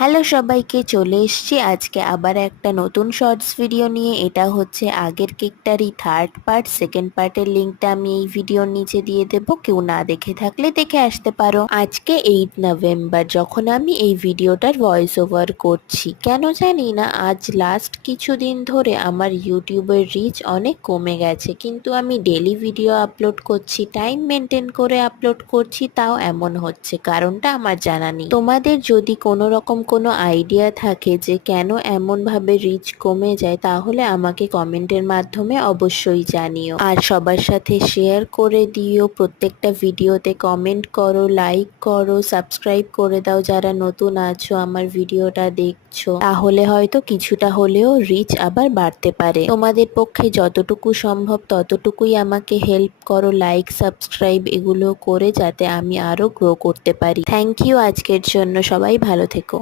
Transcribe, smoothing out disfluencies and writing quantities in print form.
Hello সবাইকে, চলে এসেছি আজকে আবার একটা নতুন শর্টস ভিডিও নিয়ে। এটা হচ্ছে আগের কেকটারই থার্ড পার্ট। সেকেন্ড পার্টের লিঙ্কটা আমি এই ভিডিওর নিচে দিয়ে দেবো, কেউ না দেখে থাকলে দেখে আসতে পারো। আজকে 8 নভেম্বর, যখন আমি এই ভিডিওটার ভয়েস ওভার করছি, কেন জানি না আজ লাস্ট কিছুদিন ধরে আমার ইউটিউবের রিচ অনেক কমে গেছে, কিন্তু আমি ডেলি ভিডিও আপলোড করছি, টাইম মেনটেন করে আপলোড করছি, তাও এমন হচ্ছে। কারণটা আমার জানা নেই। তোমাদের যদি কোনো রকম কোনো আইডিয়া থাকে যে কেন এমন ভাবে রিচ কমে যায়, তাহলে আমাকে কমেন্টের মাধ্যমে অবশ্যই জানিও। আর সবার সাথে শেয়ার করে দিও। প্রত্যেকটা ভিডিওতে কমেন্ট করো, লাইক করো, সাবস্ক্রাইব করে দাও যারা নতুন আছো আমার ভিডিওটা দেখছো। তাহলে হয়তো কিছুটা হলেও রিচ আবার বাড়তে পারে। তোমাদের পক্ষে যতটুকু সম্ভব ততটুকুই আমাকে হেল্প করো, লাইক সাবস্ক্রাইব এগুলো করে, যাতে আমি আরো গ্রো করতে পারি। থ্যাংক ইউ আজকের জন্য। সবাই ভালো থেকো।